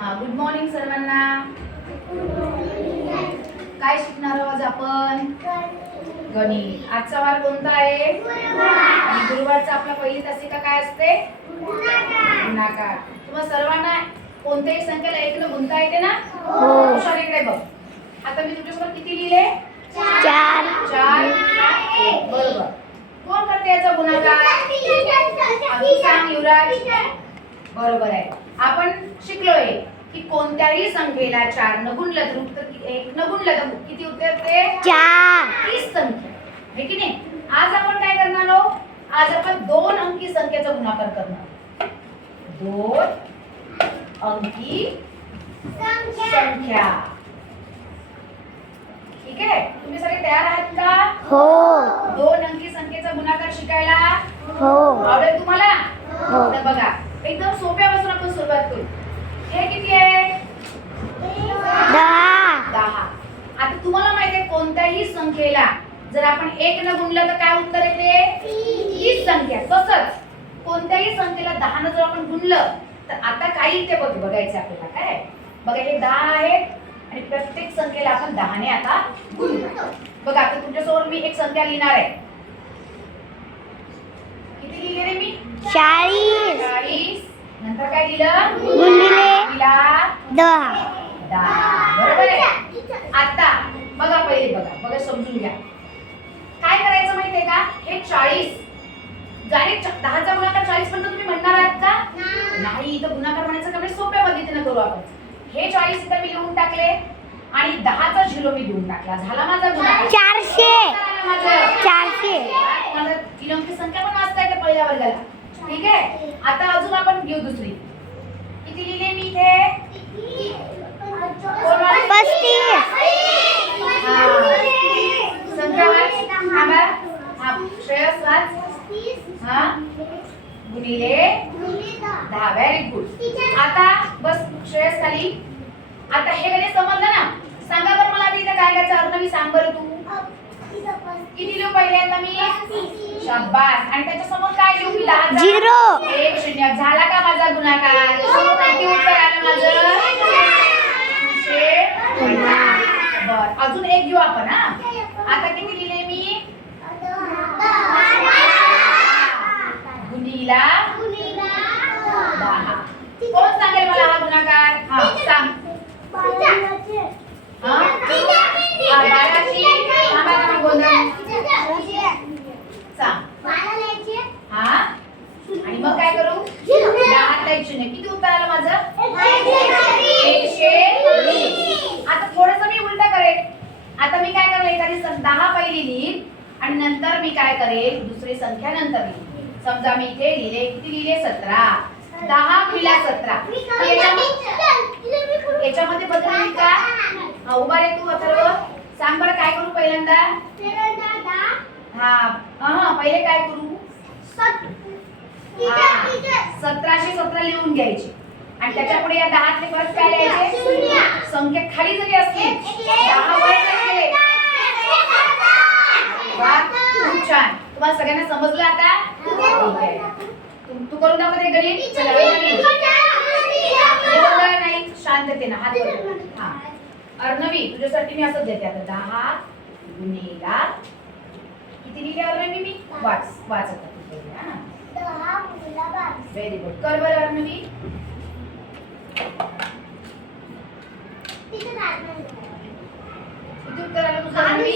Good morning सर्वांना. काय शिकणार आहोत आपण? गणित. आजचा वार कोणता आहे? आणि गुरुवारचा आपला पहिली तासिका काय असते? गुणाकार. तुम्हा सर्वांना कोणत्याही संख्येला एक न गुणता येते ना? हुशार इकडे बघ. आता मी तुझ्यासोबत किती लिहिले? 4 बरोबर. कोण करते याचा गुणाकार? तू सांग युवराज. बरोबर आहे. आपण शिकलोय की कोणत्याही संख्येला 4 न गुणलं तर उत्तर 1 न गुणलं तर किती उत्तर येते? 4 तीच संख्या आहे की नाही. आज आपण काय करणार आहोत? आज आपण 2 अंकी संख्येचा गुणाकार करणार. 2 अंकी संख्या. ठीक आहे. तुम्ही सगळे तयार आहात का? हो 2 अंकी संख्येचा गुणाकार शिकायला हो आवडेल तुम्हाला? हो. तर बघा एकदम सोप्यापासून आपण सुरुवात करू. हे किती आहे? 10. आता तुम्हाला माहिती आहे कोणत्याही संख्येला जर आपण 1 न गुणलं तर काय उत्तर येते? तीच संख्या. तसंच कोणत्याही संख्येला 10 न जर आपण गुणलं तर आता काही इथे बघायचं आपल्याला. काय बघा, हे 10 आहेत आणि प्रत्येक संख्येला आपण 10 ने आता गुणू. बघा आता तुमच्यासमोर मी एक संख्या लिहिणार आहे. किती लिहिले रे मी? 40. नंतर काय लिहिलं? गुणिले तिला 10. 10. बरोबर आहे. आता बघा पहिले बघा समजून घ्या. काय करायचं माहितीये का? हे 40 डायरेक्ट 10चा गुणाकार 40 पर्यंत तुम्ही म्हणणार आहात का? नाही. इथं गुणाकार म्हणायचं का सोप्या पद्धतीने करू आपण. हे 40 इथं मी लिहून टाकले आणि 10चा 0 मी देऊन टाकला. झाला माझा गुणाकार. 400. मला 3 अंकी संख्या पण वाचता येते पहिल्या वर्गाला. ठीक आहे. आता अजून आपण घेऊ दुसरी. किती लिहिले मी इथे? 35. संख्या वाच. थांबा. श्रेयस वाच. गुणिले 10. Very good. आता बस श्रेयस खाली. आता हे गणित समजलं ना? सांगा बरं मला इथे काय करायचं? अर्णवी सांग बरं तू. किती लिहू पहिल्यांदा मी? शाबास. आणि त्याच्या समोर काय लिहू मी? 10 0. 1 0. झाला का माझा गुणाकार? किती उत्तर आलं माझं? 250. बर. अजून एक घेऊ आपण. आता किती लिहिले मी? गुणिला 10. कोण सांगेल मला हा गुणाकार? सांग. 12ची. आम्हाला बोल सांग. आणि मग काय करू? 10 ला 1 0. किती उत्तर आलं माझं? 120. आता थोडंसं मी उलटा करेल. आता मी काय करेल? एखादी 10 पहिली लिहीन आणि नंतर मी काय करेल? दुसरी संख्या नंतर लिहीन. समजा मी इथे लिहिले. किती लिहिले? 17. 10 गुणिले 17. याच्यामध्ये बदल येईल का? उभा रे तू अथर्व. सांग बरं काय करू पहिल्यांदा? पहिले काय करू? 1717 लिहून घ्यायचे आणि त्याच्या पुढे या 10 ने परत काय लिहायचे? संख्या खाली जरी असली 10 वर गेले. खूप छान. तुम्हाला सगळ्यांना समजलं आता? तू करू दाखव ते गणित. चला नाही शांततेने हात वर. अर्णवी तुझ्यासाठी मी असंच देते. आता 10 गुणिला किती लिहिले अर्णवी मी? वाच आता. Very good. कर बरं अर्णवी. किती उत्तर आलं तुझं अर्णवी?